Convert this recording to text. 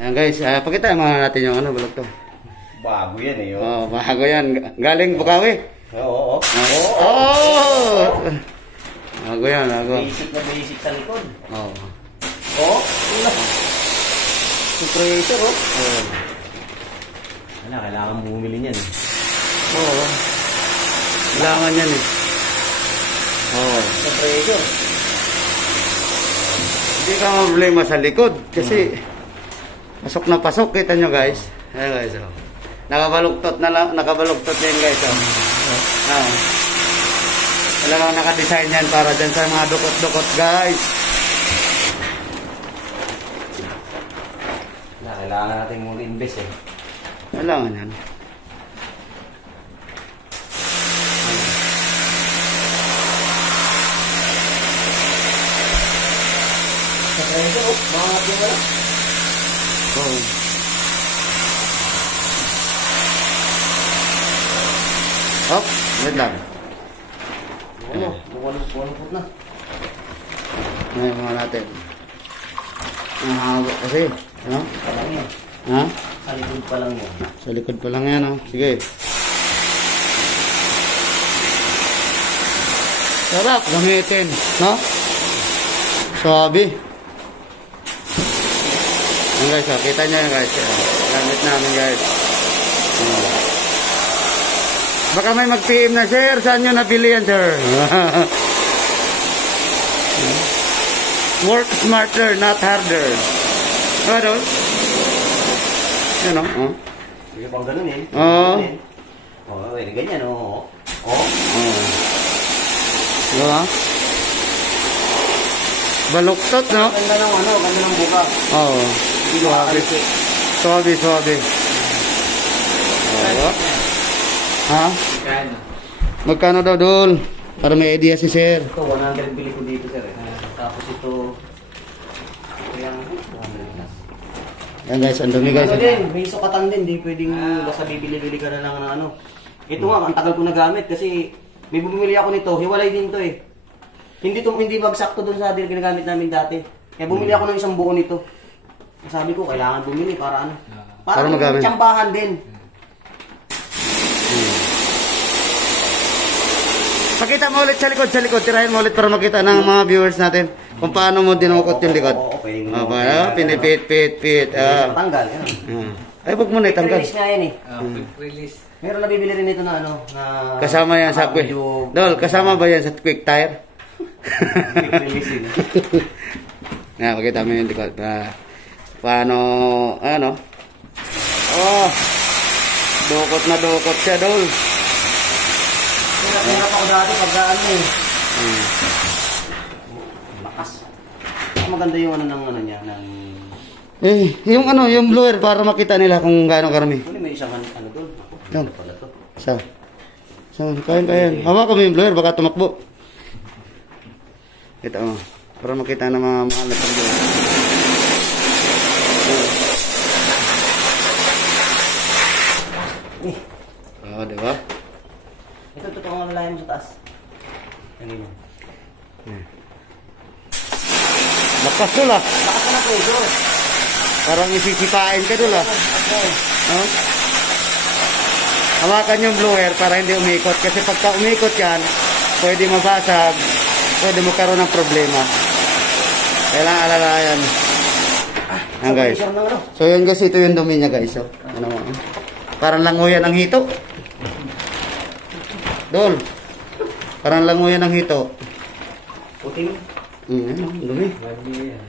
Ayan guys, pakita mga natin yung ano, balok to. Bago yan eh. Oh, bago yan. Galing Bukawi. Oo. Bago yan, bago. Basic na basic sa likod. Oo. Compressor kailangan bumili niyan eh. Oo. Kailangan yan eh. Oo. Compressor. Hindi ka problema sa likod kasi pasok na pasok, kita nyo guys. Ayan guys, oh. Nakabaluktot yan guys, oh. Talagang nakadesign yan para dyan sa mga dukot-dukot guys. Kailangan natin muna invest eh. Kailangan yan. Compressor, mga tingala. Oo. Hop, wait lang. Walupot na. Ngayon mga natin. Kasi, ano? Palang yan. Ha? Sa likod pa lang yan. Sa likod pa lang yan, oh. Sige. Sarap gamitin, no? Sabi. Yan guys, oh. Kita nyo yan guys. Gamit namin guys. Baka may mag-PM na, sir. Saan nyo nabili yan, sir? Work smarter, not harder. Ano? Yan o. Oh. Sige pang ganun eh. Oo. Ganyan o. Diba? Baluktot, no? Ganda ng buka. Oo. Suabe. Oo. Ha? Magkano daw doon? Para may idea si sir. Ito, 100 bili ko dito sir. Tapos ito, yung 100 plus. Yan guys, ang dumi guys. May sukatan din, di pwedeng basta bibili-bili ka na lang ng ano. Ito nga, ang tagal ko nagamit kasi may bumili ako nito, hiwalay din to eh. Hindi magsakto doon sa ginagamit namin dati. Kaya bumili ako ng isang buo nito. Sabi ko, kailangan bumili para ano. Para magamit. Tsambahan din. Pakita mo ulit sa likod. Tirahin mo ulit para makita ng mga viewers natin kung paano mo dinukot yung likod. Oo, pwede mo. Pinipit. Tanggal. Ay, huwag mo na itanggal. Release nga yan eh. Release. Meron nabibili rin ito na ano. Na kasama yan sa quick. Dol, kasama ba yan sa quick tire? Quick release yun. Nga, pakita mo yung likod. Paano, ano? Oh, dukot siya, Dol. Hirap ako dati pagka ano eh. Lakas. Maganda yung ano ng ano niya. Yung blower para makita nila kung gaano karami. May isang ano doon. Yan. Pala to. Kain. Hawakan mo yung blower, baka tumakbo. Ito, para makita ng mga mahal na blower. Oo, diba? Ito totoo nga nalayan mo sa taas. Kanina. Lakas dul ah. Lakas na po ito. Parang isisipain ka dul ah. Oh? Hawakan yung blower para hindi umikot. Kasi pagka umikot yan, pwede mabasag, pwede magkaroon ng problema. Kailangan alalayan. Yan guys. So yun guys, ito yung dumi niya guys. So, ano, parang languyan ng hito. Dol. Parang languyan ng hito. Puting. Dumi. Mali yan.